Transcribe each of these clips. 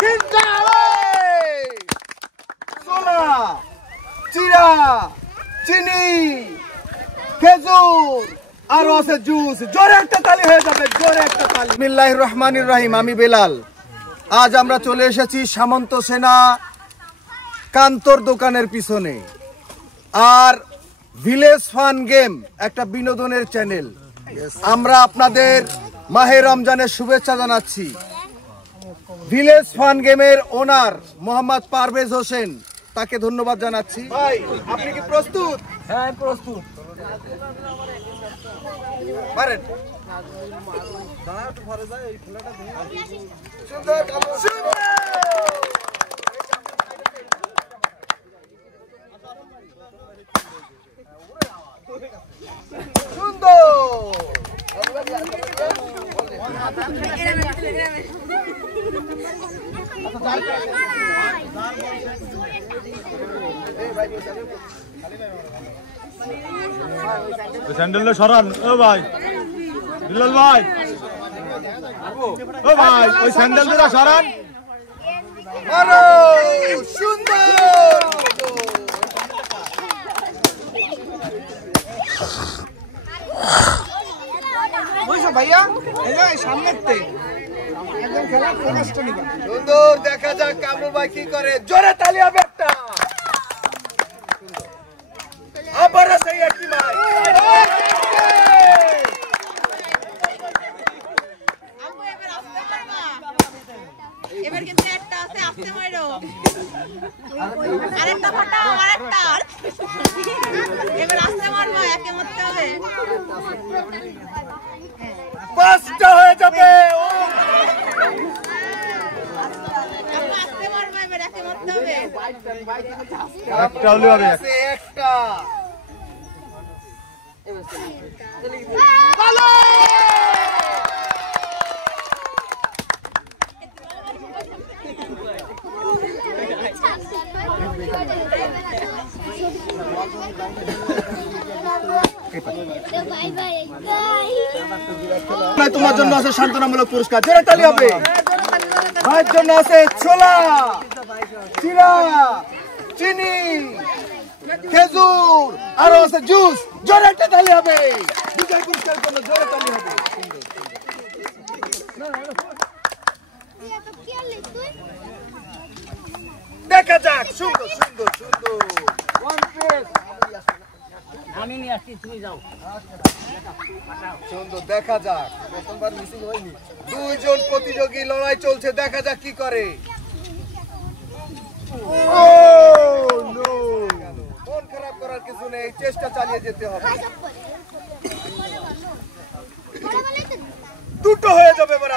তিনটা ছোলা চিরা চিনি খেজুর আরো আছে জুস জোরে একটা তালি হয়ে যাবে জোরে একটা তালি বিসমিল্লাহির রহমানির রহিম আমি বেলাল আজ আমরা চলে এসেছি সামন্ত সেনা কান্তর দোকানের পিছনে আর ভিলেজ ফান গেম একটা বিনোদনের চ্যানেল আমরা আপনাদের মাহে রমজানের শুভেচ্ছা জানাচ্ছি ভিলেজ ফান গেমের ওনার মোহাম্মদ পারভেজ হোসেন তাকে ধন্যবাদ জানাচ্ছি ভাই আপনি কি প্রস্তুত হ্যাঁ প্রস্তুত পারেন স্যান্ডেল সরান ও ভাই বিল্লাল ভাই ও ভাই ওই স্যান্ডেল দুটো সরান আরো সুন্দর বুঝছো ভাইয়া এই সামনেতে একদম খেলা ফোকাসটা নিবা সুন্দর দেখা যাক কামরুল ভাই কি করে জোরে তালি হবে একটা আবার সেই একটি ভাই এবার কিন্তু একটা আছে আস্তে মারো আরেকটা ফাটাও আরেকটা এবার আস্তে মারবা একে মরতে হবে পাঁচটা হয়ে যাবে আস্তে মারবা এবার একে মরতে হবে একটা হলে হবে একটা তোমার জন্য আছে সান্ত্বনামূলক পুরস্কার জোরে তালি হবে ভাইয়ের জন্য আছে ছোলা চিরা চিনি খেজুর আরো আছে জুস জোরে একটা তালি হবে বিজয় পুরস্কারের জন্য জোরে তালি হবে দেখা যাক সুন্দর সুন্দর সুন্দর আমি নিয়ে আসছি তুমি যাও সুন্দর দেখা যাক প্রথমবার মিসিং হয়নি দুইজন প্রতিযোগী লড়াই চলছে দেখা যাক কি করে মন খারাপ করার কিছু নেই চেষ্টা চালিয়ে যেতে হবে দুটো হয়ে যাবে এবার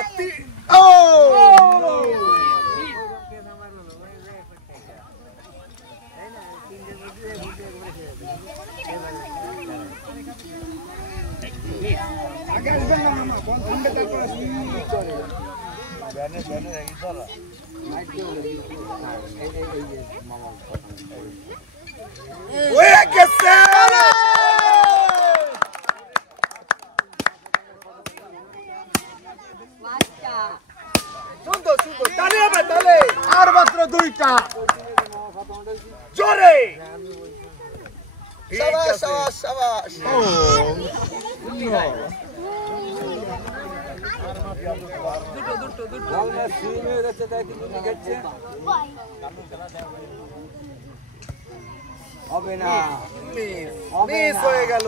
সুন্দর সুন্দর তালে হবে তালে আর মাত্র দুইটা জোরে শাবাশ শাবাশ শাবাশ হবে না মিস হয়ে গেল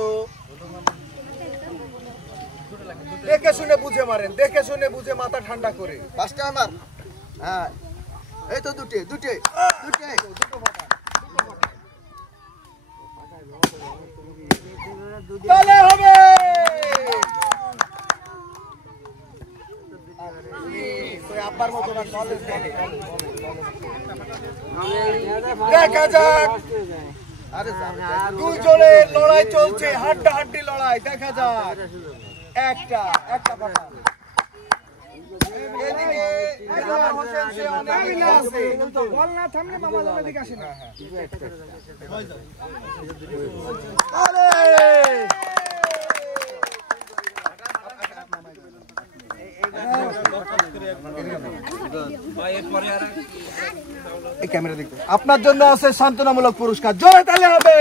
দেখে শুনে বুঝে মারেন দেখে শুনে বুঝে মাথা ঠান্ডা করে পাঁচটা আমার হ্যাঁ এই তো দুটো দুটো দুটো তালে হবে আব্বার মতো দেখা যাক দুজনের লড়াই চলছে হাড্ডাহাড্ডি লড়াই দেখা যাক একটা একটা পাঠা বল না থামলে মামা এদিকে আসে না এই ক্যামেরা দেখতে আপনার জন্য আছে সান্ত্বনামূলক পুরস্কার, জোরে তালি হবে।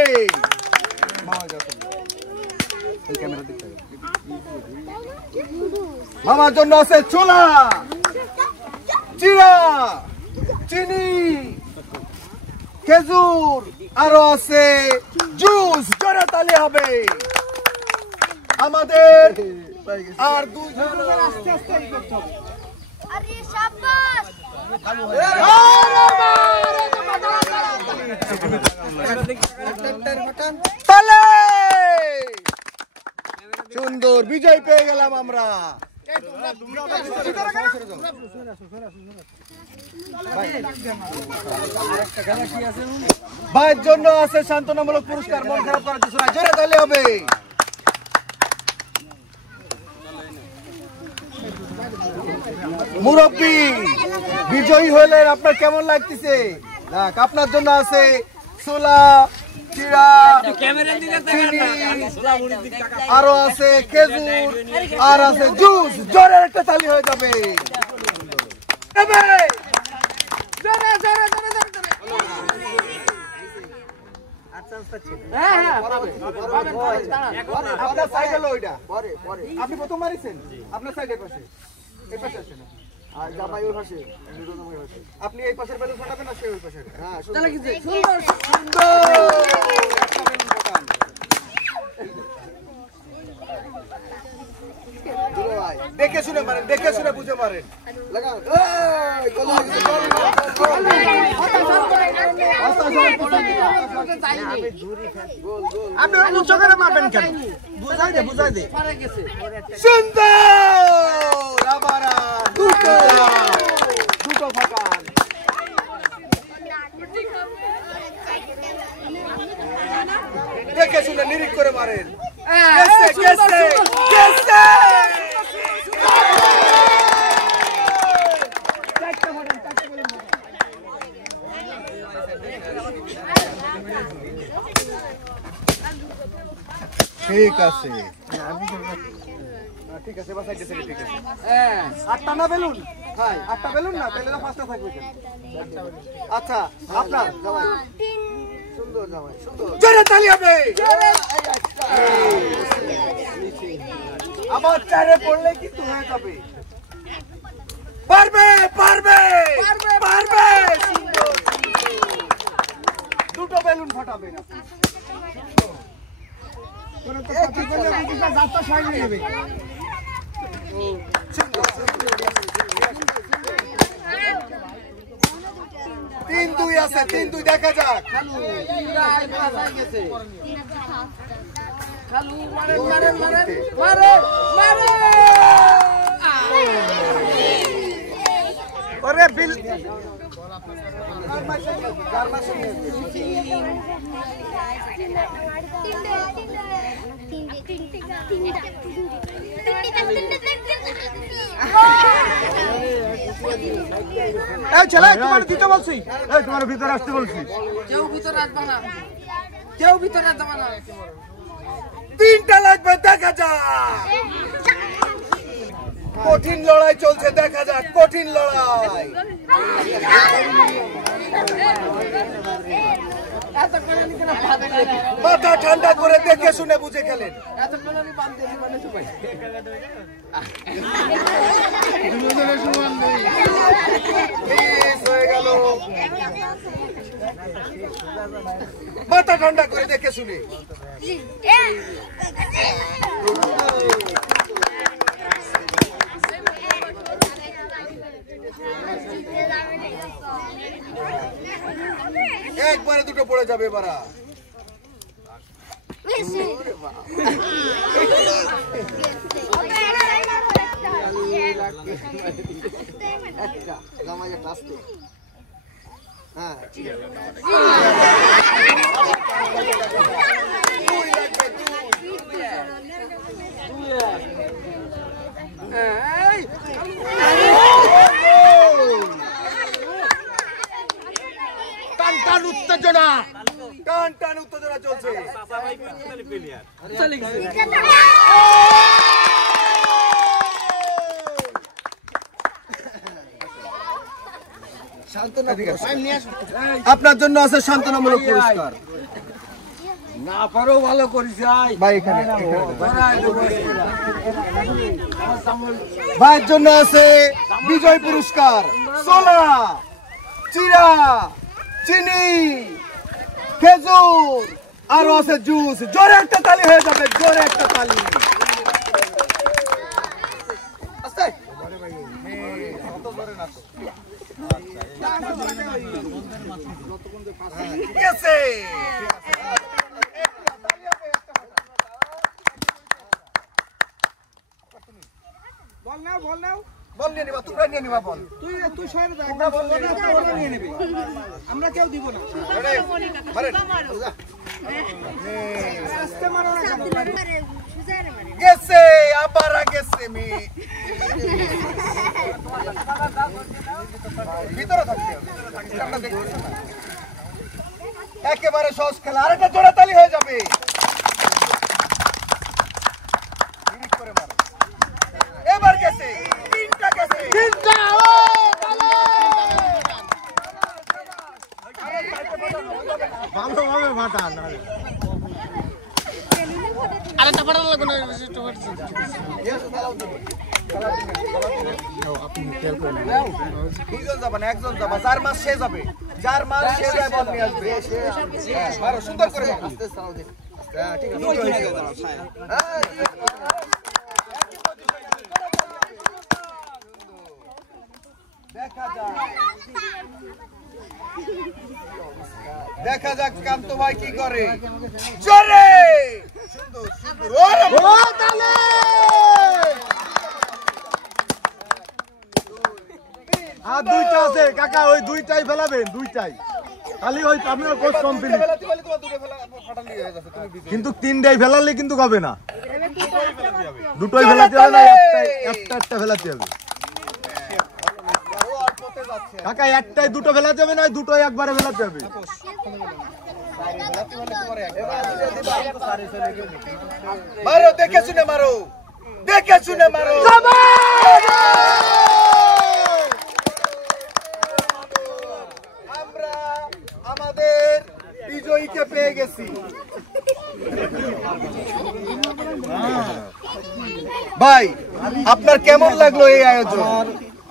এই ক্যামেরা দেখতে মামার জন্য আছে ছোলা, চিড়া, চিনি, খেজুর, আরো আছে জুস, জোরে তালি হবে। আমাদের আর দুইজন আস্তে আস্তে এই করতে হবে। আরে শাবাশ তালে সুন্দর বিজয় পেয়ে গেলাম আমরা। ভাইয়ের জন্য আছে সান্ত্বনামূলক পুরস্কার, মন খারাপ করার কিছু না, জোরে তালি হবে। মুরব্বী বিজয়ী হলেন, আপনার কেমন লাগতেছে? দেখ আপনার জন্য আছে ছোলা, চিড়া, চিনি, আরো আছে খেজুর, আর আছে জুস, জোরে একটা তালি হয়ে যাবে। আপনার সাইড হলো ওইটা, আপনি প্রথম মারিছেন, আপনার সাইডের পাশে, এই পাশে আসেন। আপনি এই পাশের বেলুন ফাটাবেন না, সে ওই পাশের। হ্যাঁ সুন্দর দেখে শুনে মারেন, দেখে শুনে বুঝে মারেন। আপনি উচ্চ করে মারবেন কেন? বুঝাই দে, বুঝাই দে। সুন্দর, আবার দুটো ফাটান। দেখে শুনে নিরিখ করে মারেন। ঠিক আছে, ঠিক আছে, বাসাই গেছে, ঠিক আছে। আটটা না বেলুন? হ্যাঁ, আটটা বেলুন না, তাহলে তো পাঁচটা থাকবে। আচ্ছা, আপনার জামাই সুন্দর, জামাই সুন্দর, জোরে তালি হবে। আবার চারে পড়লে কিন্তু হয়ে যাবে। পারবে, পারবে, পারবে, সুন্দর। দুটো বেলুন ফাটাবে না। তিন দুই আছে, তিন দুই দেখা যাক। ওরে বিল তোমার দিতে বলছি, তোমার ভিতরে আসতে বলছি। কেউ ভিতরে আসবে না, কেউ ভিতরে আসবে না। তিনটা লাগবে, দেখা যাক। কঠিন লড়াই চলছে, দেখা যাক কঠিন লড়াই। মাথা ঠান্ডা করে দেখে শুনে বুঝে খেলেন। হয়ে গেল, মাথা ঠান্ডা করে দেখে শুনে। একবারে দুটো পড়ে যাবে এবারা। টান উত্তেজনা, টান টান উত্তেজনা চলছে। আপনার জন্য আছে সান্ত্বনামূলক পুরস্কার। না পারো ভালো করিস ভাই এখানে ভাইয়ের জন্য আছে বিজয় পুরস্কার, ছোলা, চিরা, চিনি, খেজুর, আরো আছে জুস। জোরে একটা তালি হয়ে যাবে, জোরে একটা তালি। বল নাও বল নাও বল নিয়ে নিবা, তোমরা নিয়ে নিবা বল। তুই সরে যা, আমরা বল না ওরা নিয়ে নেবে, আমরা কেউ দিব না। আস্তে মারো না গেছে আবার গেছে মে ভিতরে থাকতে হবে, আমরা দেখতেছি না। একেবারে সহজ খেলা, আরেকটা জোড়া তালি হয়ে যাবে। এবার গেছে তিনটা, গেছে তিনটা। ভালোভাবে ফাটা না দুইজন যাবা না, একজন যাবা, যার মাছ সে যাবে, যার মাছ সে যায় বল নিয়ে আসবে। আরো সুন্দর করে বাবা। ঠিক আছে, দেখা যাক কান্ত ভাই কি করে। জোরে সুন্দর সুন্দর, ও তালে আর দুইটা আছে কাকা, ওই দুইটাই ফেলাবেন, দুইটাই খালি ওই আপনার কোচ কমপ্লিট, কিন্তু তিনটাই ফেলালে কিন্তু হবে না, দুটোই ফেলাতে হবে না, একটা ফেলাতে হবে কাকা, একটাই দুটো ফেলাতে হবে না, দুটোই একবারে ফেলাতে হবে। মারো, দেখে শুনে মারো, দেখে শুনে মারো। আমরা আমাদের বিজয়ীকে পেয়ে গেছি। ভাই আপনার কেমন লাগলো এই আয়োজন?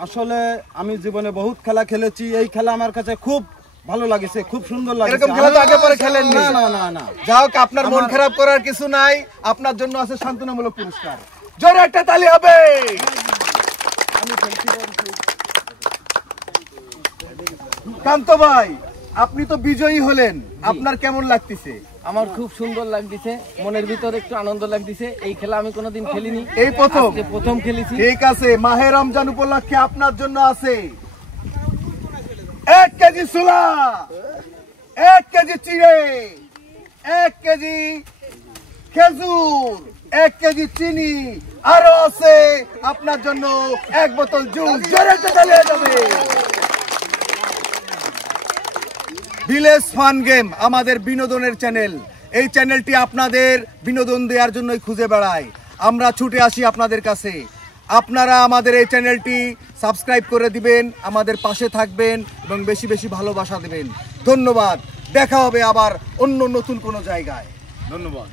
আসলে আমি জীবনে বহুত খেলা খেলেছি, এই খেলা আমার কাছে খুব ভালো লাগেছে, খুব সুন্দর লাগে। এরকম খেলা তো আগে পরে খেলেন না না না না। যাই হোক, আপনার মন খারাপ করার কিছু নাই, আপনার জন্য আছে সান্ত্বনামূলক পুরস্কার। জোরে একটা তালি হবে। কান্ত ভাই আপনি তো বিজয়ী হলেন, আপনার কেমন লাগতেছে? আমার খুব সুন্দর লাগতেছে, মনের ভিতরে একটু আনন্দ লাগতেছে। এই খেলা আমি কোনোদিন খেলিনি, এই প্রথম প্রথম খেলেছি। ঠিক আছে, মাহে রমজান উপলক্ষে আপনার জন্য আছে 1 কেজি ছোলা, 1 কেজি চিড়ে, 1 কেজি খেজুর, 1 কেজি চিনি, আরো আছে আপনার জন্য 1 বোতল জুস। জোরে তালি হয়ে যাবে। ভিলেজ ফান গেম আমাদের বিনোদনের চ্যানেল, এই চ্যানেলটি আপনাদের বিনোদন দেওয়ার জন্যই খুঁজে বেড়ায়। আমরা ছুটে আসি আপনাদের কাছে। আপনারা আমাদের এই চ্যানেলটি সাবস্ক্রাইব করে দিবেন, আমাদের পাশে থাকবেন এবং বেশি বেশি ভালোবাসা দেবেন। ধন্যবাদ, দেখা হবে আবার অন্য নতুন কোনো জায়গায়। ধন্যবাদ।